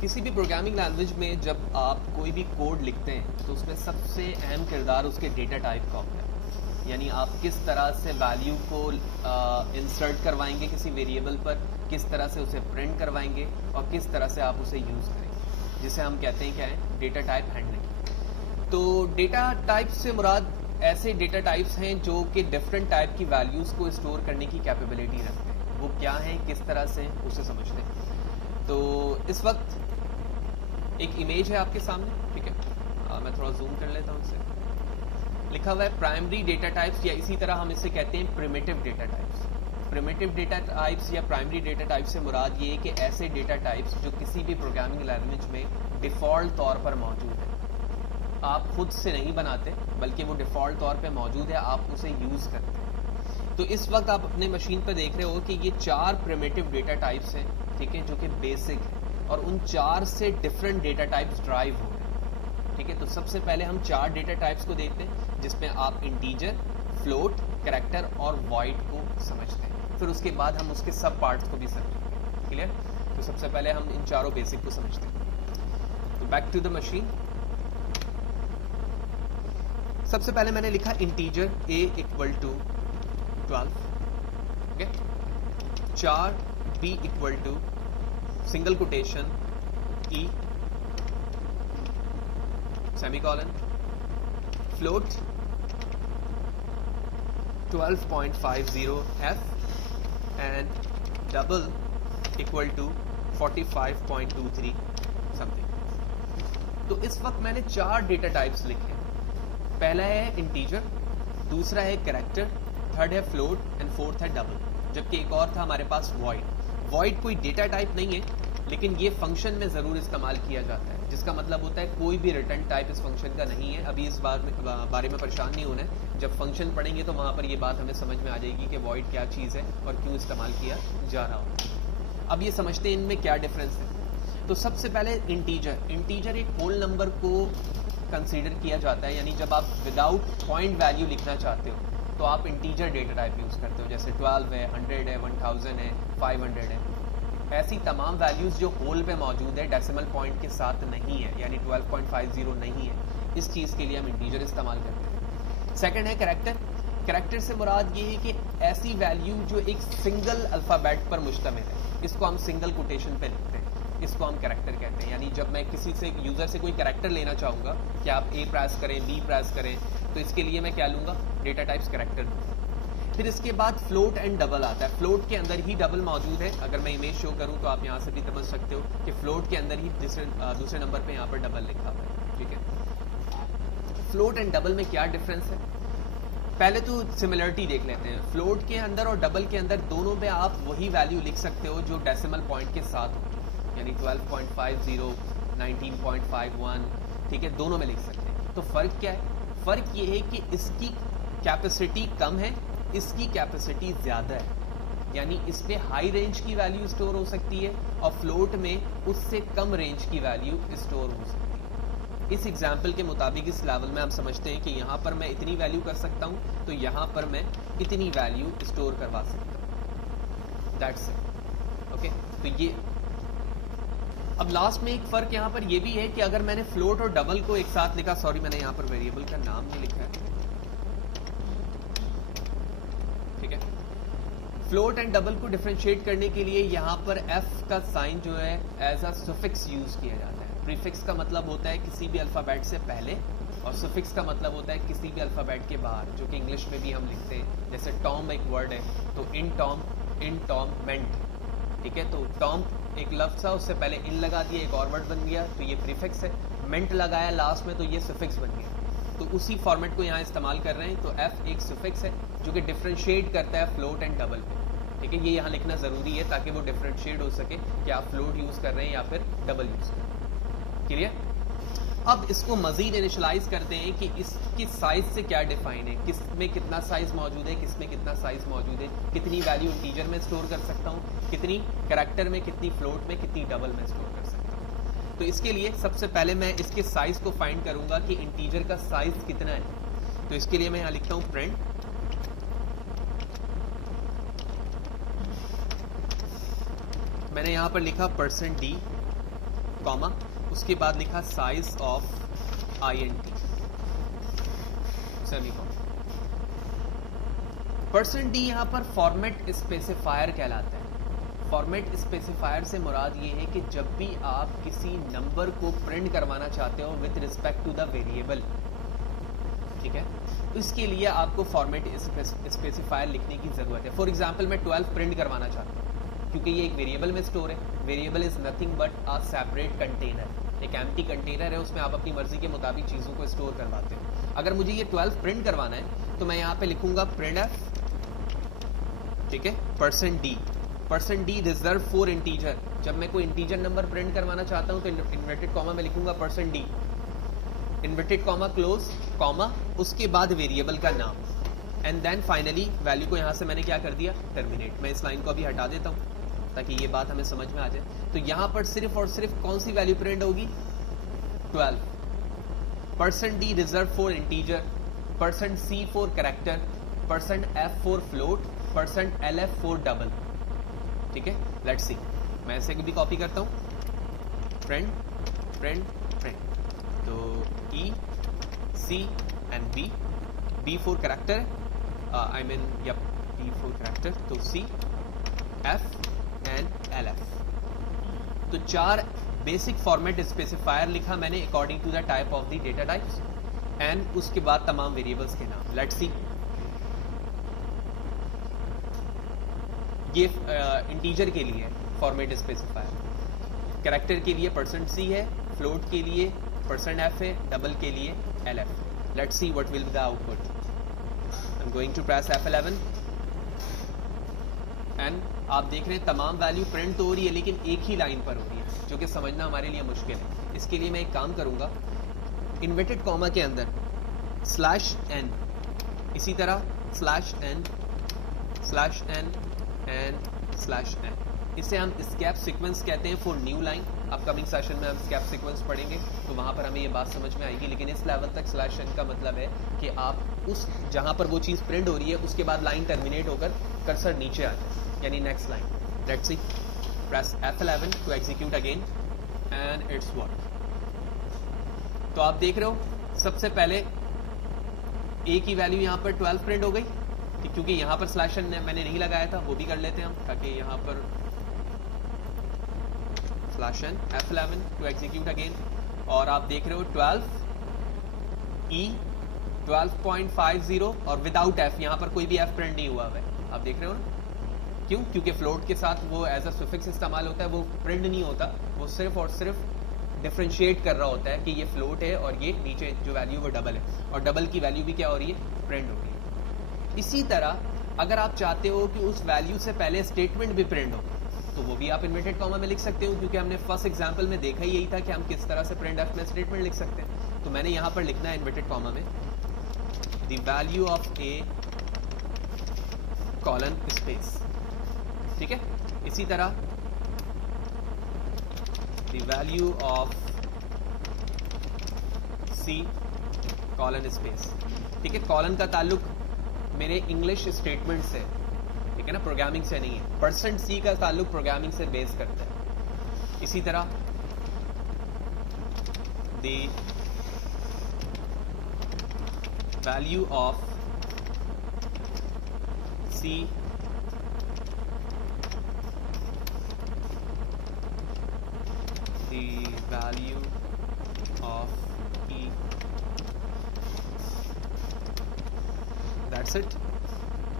किसी भी programming language में जब आप कोई भी कोड लिखते हैं तो उसमें सबसे अहम किरदार उसके डेटा टाइप का होता है। यानी आप किस तरह से वैल्यू को इंसर्ट करवाएंगे किसी वेरिएबल पर, किस तरह से उसे प्रिंट करवाएंगे और किस तरह से आप उसे यूज़ करेंगे, जिसे हम कहते हैं क्या है, डेटा टाइप हैंडलिंग। तो डेटा टाइप से मुराद ऐसे डेटा टाइप्स हैं जो कि डिफरेंट टाइप की वैल्यूज़ को स्टोर करने की कैपेबिलिटी रखते हैं। वो क्या हैं, किस तरह से, उसे समझते हैं। तो इस वक्त एक इमेज है आपके सामने, ठीक है, मैं थोड़ा जूम कर लेता हूँ इसे। लिखा हुआ है प्राइमरी डेटा टाइप्स, या इसी तरह हम इसे कहते हैं primitive data types. Primitive data types या प्राइमरी डेटा टाइप्स से मुराद ये है कि ऐसे डेटा टाइप्स जो किसी भी प्रोग्रामिंग लैंग्वेज में डिफ़ॉल्ट तौर पर मौजूद है, आप खुद से नहीं बनाते बल्कि वो डिफ़ॉल्ट तौर पे मौजूद है, आप उसे यूज़ करते हैं। तो इस वक्त आप अपने मशीन पर देख रहे हो कि ये 4 प्रिमिटिव डेटा टाइप्स हैं, ठीक है, जो कि बेसिक है, और उन 4 से डिफरेंट डेटा टाइप्स ड्राइव हो रहे हैं, ठीक है। तो सबसे पहले हम 4 डेटा टाइप्स को देखते हैं, जिसमें आप इंटीजर, फ्लोट, कैरेक्टर और वॉइड को समझते हैं। फिर उसके बाद हम उसके सब पार्ट्स को भी समझेंगे। क्लियर? तो सबसे पहले हम इन चारों बेसिक को समझते हैं। तो बैक टू द मशीन। सबसे पहले मैंने लिखा integer a equal to 12, okay, 4 b equal to single quotation e semicolon, float 12.50 f and double equal to 45.23 something. तो इस वक्त मैंने 4 डेटा टाइप्स लिखे हैं। पहला है इंटीजर, दूसरा है कैरेक्टर, थर्ड है फ्लोट एंड फोर्थ है डबल, जबकि एक और था हमारे पास वॉइड। वॉइड कोई डेटा टाइप नहीं है, लेकिन ये फंक्शन में ज़रूर इस्तेमाल किया जाता है, जिसका मतलब होता है कोई भी रिटर्न टाइप इस फंक्शन का नहीं है। अभी इस बारे में परेशान नहीं होना है, जब फंक्शन पढ़ेंगे तो वहाँ पर ये बात हमें समझ में आ जाएगी कि वॉइड क्या चीज़ है और क्यों इस्तेमाल किया जा रहा हो। अब ये समझते हैं इनमें क्या डिफरेंस है। तो सबसे पहले इंटीजर एक होल नंबर को कंसीडर किया जाता है, यानी जब आप विदाउट पॉइंट वैल्यू लिखना चाहते हो तो आप इंटीजर डेटा टाइप यूज़ करते हो, जैसे 12 है, 100 है, 1000 है, 500 है। ऐसी तमाम वैल्यूज़ जो होल पे मौजूद है, डेसिमल पॉइंट के साथ नहीं है, यानी 12.50 नहीं है, इस चीज़ के लिए हम इंटीजर इस्तेमाल करते हैं। सेकंड है कैरेक्टर। कैरेक्टर से मुराद ये है कि ऐसी वैल्यू जो एक सिंगल अल्फ़ाबेट पर मुश्तमिल है, इसको हम सिंगल कोटेशन पे लिखते हैं, इसको हम कैरेक्टर कहते हैं। यानी जब मैं किसी से, यूज़र से कोई कैरेक्टर लेना चाहूँगा कि आप A प्रेस करें, B प्रेस करें, तो इसके लिए मैं क्या लूँगा, डेटा टाइप्स कैरेक्टर। फिर इसके बाद फ्लोट एंड डबल आता है। फ्लोट के अंदर ही डबल मौजूद है। अगर मैं इमेज शो करूँ तो आप यहाँ से भी समझ सकते हो कि फ्लोट के अंदर ही दूसरे नंबर पे यहाँ पर डबल लिखा हुआ है, ठीक है। फ्लोट एंड डबल में क्या डिफरेंस है, पहले तो सिमिलरिटी देख लेते हैं। फ्लोट के अंदर और डबल के अंदर दोनों में आप वही वैल्यू लिख सकते हो जो डेसिमल पॉइंट के साथ हो, यानी 12.50, 19.51, ठीक है, दोनों में लिख सकते हैं। तो फ़र्क क्या है? फ़र्क ये है कि इसकी कैपेसिटी कम है, इसकी कैपेसिटी ज़्यादा है, यानी इस पे हाई रेंज की वैल्यू स्टोर हो सकती है और फ्लोट में उससे कम रेंज की वैल्यू स्टोर हो सकती है। इस एग्जाम्पल के मुताबिक इस लेवल में हम समझते हैं कि यहाँ पर मैं इतनी वैल्यू कर सकता हूँ, तो यहाँ पर मैं इतनी वैल्यू स्टोर करवा सकता हूँ। That's it, okay. तो ये अब लास्ट में एक फ़र्क यहाँ पर ये भी है कि अगर मैंने फ्लोट और डबल को एक साथ लिखा, सॉरी मैंने यहाँ पर वेरिएबल का नाम नहीं लिखा है, ठीक है। फ्लोट एंड डबल को डिफरेंशिएट करने के लिए यहाँ पर एफ का साइन जो है एज अ सुफिक्स यूज़ किया जाता है। प्रीफिक्स का मतलब होता है किसी भी अल्फ़ाबेट से पहले, और सुफिक्स का मतलब होता है किसी भी अल्फ़ाबेट के बाहर, जो कि इंग्लिश में भी हम लिखते हैं। जैसे टॉम एक वर्ड है, तो इन टॉम मेंट, ठीक है। तो टॉम एक लफ्ज़ था, उससे पहले इन लगा दिया, एक और वर्ड बन गया, तो ये प्रीफिक्स है। मेंट लगाया लास्ट में, तो ये सुफिक्स बन गया। तो उसी फॉर्मेट को यहाँ इस्तेमाल कर रहे हैं। तो एफ एक सुफिक्स है जो कि डिफरेंशिएट करता है फ्लोट एंड डबल पे, ठीक है। ये यहाँ लिखना ज़रूरी है ताकि वो डिफरेंशिएट हो सके कि आप फ्लोट यूज़ कर रहे हैं या फिर डबल यूज़ कर रहे हैं। क्लियर? अब इसको मज़ीद इनिशलाइज करते हैं कि इसकी साइज़ से क्या डिफाइन है, किस में कितना साइज़ मौजूद है, किस में कितना साइज़ मौजूद है, कितनी वैल्यू इंटीजर में स्टोर कर सकता हूँ, कितनी कैरेक्टर में, कितनी फ्लोट में, कितनी डबल में स्टोर कर सकता हूँ। तो इसके लिए सबसे पहले मैं इसके साइज़ को फाइंड करूँगा कि इंटीजर का साइज़ कितना है। तो इसके लिए मैं यहाँ लिखता हूँ प्रिंट मैंने यहाँ पर लिखा %d कॉमा, उसके बाद लिखा size of INT semicolon. %d यहाँ पर फॉर्मेट स्पेसिफायर कहलाता है। फॉर्मेट स्पेसिफायर से मुराद ये है कि जब भी आप किसी नंबर को प्रिंट करवाना चाहते हो with respect to the variable, ठीक है, तो इसके लिए आपको फॉर्मेट स्पेसिफायर लिखने की ज़रूरत है। फॉर एग्जांपल मैं 12 प्रिंट करवाना चाहता हूँ, क्योंकि ये एक वेरिएबल में स्टोर है। Variable is nothing but a separate container, एक एम्प्टी कंटेनर है, उसमें आप अपनी मर्जी के मुताबिक चीज़ों को स्टोर करवाते हो। अगर मुझे ये 12 प्रिंट करवाना है तो मैं यहाँ पे लिखूंगा printf, ठीक है, %d रिजर्व फॉर इंटीजर। जब मैं कोई इंटीजर नंबर प्रिंट करवाना चाहता हूँ तो इन्वर्टेड कॉमा में लिखूंगा %d, inverted comma close comma, उसके बाद वेरिएबल का नाम, एंड देन फाइनली वैल्यू को यहाँ से मैंने क्या कर दिया, टर्मिनेट। मैं इस लाइन को अभी हटा देता हूँ ताकि ये बात हमें समझ में आ जाए। तो यहाँ पर सिर्फ और सिर्फ कौन सी वैल्यू प्रिंट होगी, 12। %d reserve for integer, %c for character, %f for float, %lf for double, ठीक है। लेट्स सी, मैं इसे भी कॉपी करता हूँ, प्रिंट। तो E, C and B for character, I mean B for character, तो C, F and LF। तो 4 बेसिक फॉर्मेट स्पेसिफायर लिखा मैंने according to the type of the data types, and उसके बाद तमाम वेरिएबल्स के नाम। लेट्स सी, ये इंटीजर के लिए फॉर्मेट स्पेसिफायर, कैरेक्टर के लिए %c है, फ्लोट के लिए %f है, डबल के लिए LF। Let's see what will be the output. I am going to press F11 and आप देख रहे हैं तमाम वैल्यू प्रिंट तो हो रही है लेकिन एक ही लाइन पर हो रही है, जो कि समझना हमारे लिए मुश्किल है। इसके लिए मैं एक काम करूंगा, इन्वर्टेड कॉमा के अंदर /n, इसी तरह /n एंड /n, इसे हम स्केप सीक्वेंस कहते हैं for new line. Upcoming session में हम स्केप सीक्वेंस पढ़ेंगे तो वहाँ पर हमें ये बात समझ में आएगी, लेकिन इस लेवल तक /n का मतलब है कि आप उस जहाँ पर वो चीज़ प्रिंट हो रही है उसके बाद लाइन टर्मिनेट होकर कर्सर नीचे आ जाए, यानी next line. Let's see, press F11 to execute again and it's work. तो आप देख रहे हो सबसे पहले A की वैल्यू यहाँ पर 12 प्रिंट हो गई, क्योंकि यहाँ पर /n मैंने नहीं लगाया था, वो भी कर लेते हैं हम, ताकि यहाँ पर /n F11 to execute again, और आप देख रहे हो 12 E 12.50 और विदाउट F, यहाँ पर कोई भी F प्रिंट नहीं हुआ है, आप देख रहे हो ना। क्यों? क्योंकि फ्लोट के साथ वो एज अ सुफिक्स इस्तेमाल होता है, वो प्रिंट नहीं होता, वो सिर्फ और सिर्फ डिफ्रेंशिएट कर रहा होता है कि ये फ्लोट है और ये नीचे जो वैल्यू वो डबल है, और डबल की वैल्यू भी क्या हो रही है, प्रिंट हो रही है। इसी तरह अगर आप चाहते हो कि उस वैल्यू से पहले स्टेटमेंट भी प्रिंट हो तो वो भी आप इन्वर्टेड कॉमा में लिख सकते हो, क्योंकि हमने फर्स्ट एग्जांपल में देखा ही यही था कि हम किस तरह से printf में स्टेटमेंट लिख सकते हैं। तो मैंने यहाँ पर लिखना है इन्वर्टेड कॉमा में the value of a colon space, ठीक है। इसी तरह the value of c colon space, ठीक है। कॉलन का ताल्लुक मेरे इंग्लिश स्टेटमेंट से, ठीक है ना, प्रोग्रामिंग से नहीं है। %c का ताल्लुक प्रोग्रामिंग से बेस करता है। इसी तरह the value of c the value of e, that's it.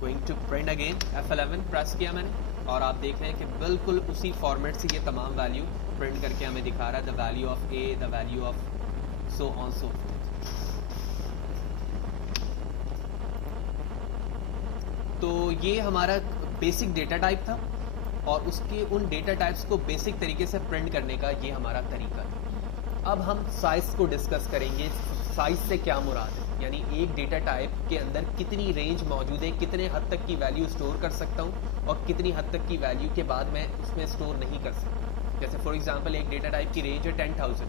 Going to print again, F11 press किया मैंने, और आप देख रहे हैं कि बिल्कुल उसी फॉर्मेट से ये तमाम वैल्यू प्रिंट करके हमें दिखा रहा है, the value of a, the value of so on so fourth. तो ये हमारा बेसिक डेटा टाइप था, और उसके उन डेटा टाइप्स को बेसिक तरीके से प्रिंट करने का ये हमारा तरीका था। अब हम साइज को डिस्कस करेंगे। साइज से क्या मुराद है, यानी एक डेटा टाइप के अंदर कितनी रेंज मौजूद है, कितने हद तक की वैल्यू स्टोर कर सकता हूँ और कितनी हद तक की वैल्यू के बाद मैं उसमें स्टोर नहीं कर सकता। जैसे फॉर एग्जांपल एक डेटा टाइप की रेंज है 10,000,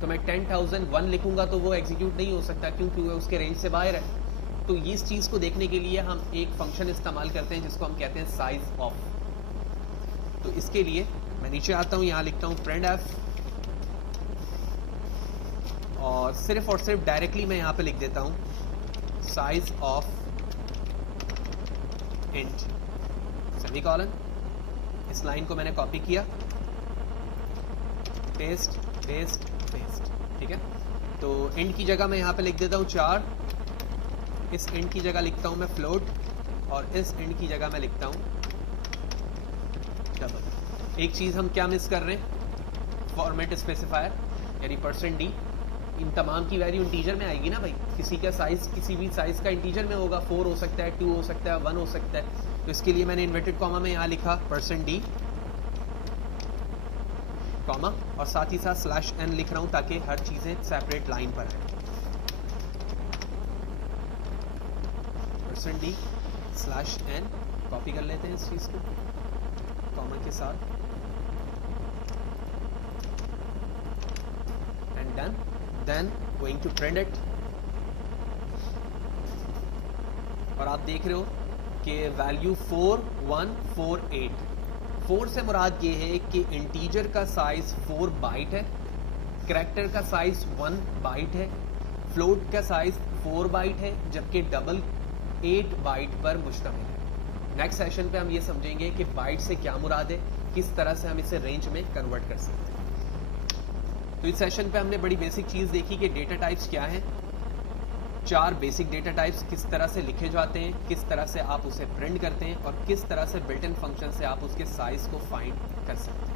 तो मैं 10,001 लिखूंगा तो वो एग्जीक्यूट नहीं हो सकता, क्योंकि वो उसके रेंज से बाहर है। तो इस चीज़ को देखने के लिए हम एक फंक्शन इस्तेमाल करते हैं जिसको हम कहते हैं साइज ऑफ। तो इसके लिए मैं नीचे आता हूँ, यहाँ लिखता हूँ printf और सिर्फ डायरेक्टली मैं यहाँ पे लिख देता हूँ साइज ऑफ इंट सेमीकोलन। इस लाइन को मैंने कॉपी किया, पेस्ट पेस्ट पेस्ट, ठीक है। तो इंट की जगह मैं यहाँ पे लिख देता हूँ 4, इस इंट की जगह लिखता हूँ मैं फ्लोट, और इस इंट की जगह मैं लिखता हूँ डबल। एक चीज़ हम क्या मिस कर रहे हैं, फॉर्मेट स्पेसिफायर यानी %d। इन तमाम की वैल्यू इंटीजर में आएगी ना भाई, किसी का साइज किसी भी साइज का इंटीजर में होगा, 4 हो सकता है, 2 हो सकता है, 1 हो सकता है। तो इसके लिए मैंने इन्वर्टेड कॉमा में यहाँ लिखा %d कॉमा, और साथ ही साथ /n लिख रहा हूँ ताकि हर चीज़ें सेपरेट लाइन पर है। %d /n कॉपी कर लेते हैं इस चीज़ को कॉमा के साथ, and done. Then going to print it, और आप देख रहे हो कि वैल्यू 4148। 4 से मुराद ये है कि इंटीजर का साइज 4 बाइट है, करैक्टर का साइज 1 बाइट है, फ्लोट का साइज 4 बाइट है, जबकि डबल 8 बाइट पर मुश्तमिल है। नेक्स्ट सेशन पे हम ये समझेंगे कि बाइट से क्या मुराद है, किस तरह से हम इसे रेंज में कन्वर्ट कर सकते हैं। तो इस सेशन पे हमने बड़ी बेसिक चीज़ देखी कि डेटा टाइप्स क्या हैं, 4 बेसिक डेटा टाइप्स किस तरह से लिखे जाते हैं, किस तरह से आप उसे प्रिंट करते हैं, और किस तरह से बिल्ट इन फंक्शन से आप उसके साइज को फाइंड कर सकते हैं।